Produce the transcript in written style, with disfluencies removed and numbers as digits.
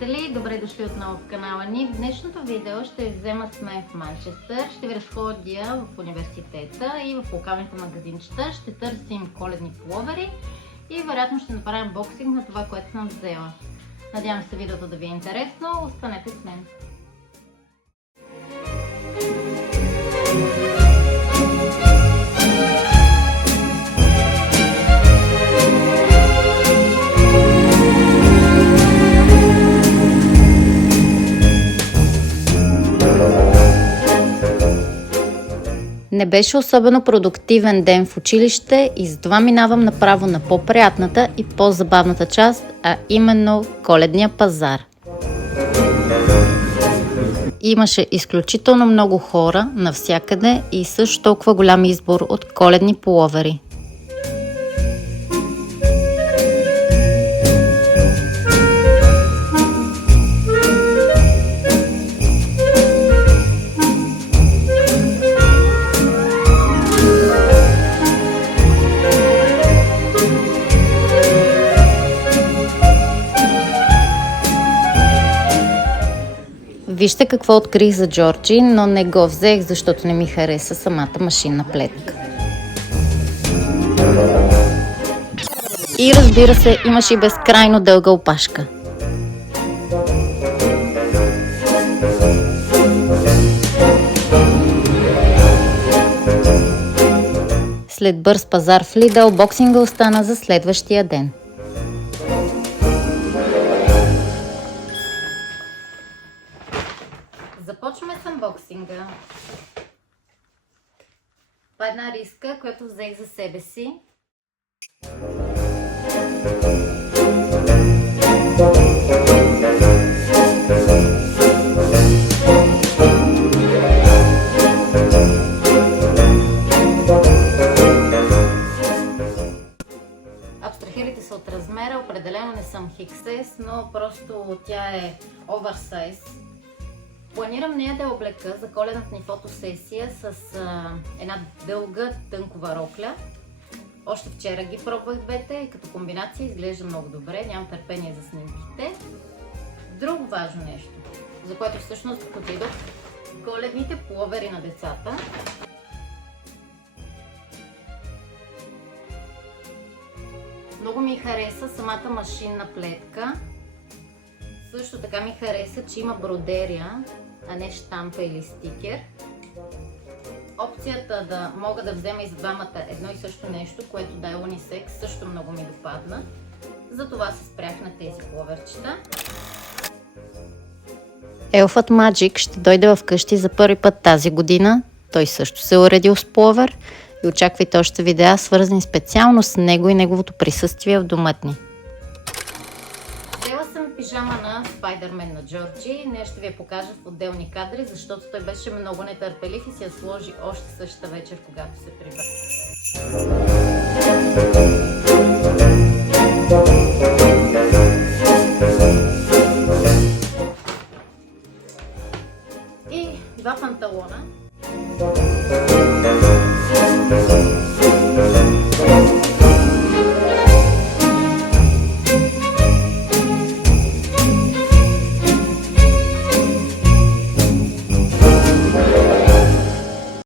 приятели! Добре дошли отново в канала ни. В днешното видео ще ви взема с мен в Манчестър. Ще ви разходя в университета и в локалните магазинчета. Ще търсим коледни пуловери и вероятно ще направим боксинг на това, което съм взела. Надявам се видеото да ви е интересно. Останете с мен! Не беше особено продуктивен ден в училище и затова минавам направо на по-приятната и по-забавната част, а именно коледния пазар. Имаше изключително много хора навсякъде и също толкова голям избор от коледни пуловери. Вижте какво открих за Джорджи, но не го взех, защото не ми хареса самата машинна плетка. И разбира се, имаше и безкрайно дълга опашка. След бърз пазар в Lidl, боксинга остана за следващия ден. Започваме с анбоксинга. Това е една риска, която взех за себе си. Абстрахирайте се от размера, определено не съм XS, но просто тя е оверсайз. Планирам нея да я облека за коледната ни фотосесия с една дълга тънкова рокля. Още вчера ги пробвах двете и като комбинация изглежда много добре, нямам търпение за снимките. Друго важно нещо, за което всъщност отидох, коледните пуловери на децата. Много ми хареса самата машинна плетка. Също така ми хареса, че има бродерия, а не щампа или стикер. Опцията да мога да взема и за двамата едно и също нещо, което да е унисекс, също много ми допадна. Затова се спрях на тези пуловерчета. Елфът Маджик ще дойде вкъщи за първи път тази година. Той също се е уредил с пуловер и очаквайте още видеа, свързани специално с него и неговото присъствие в домът ни. Пижама на Спайдърмен на Джорджи. Нея ще ви я покажа в отделни кадри, защото той беше много нетърпелив и си я сложи още същата вечер, когато се прибра.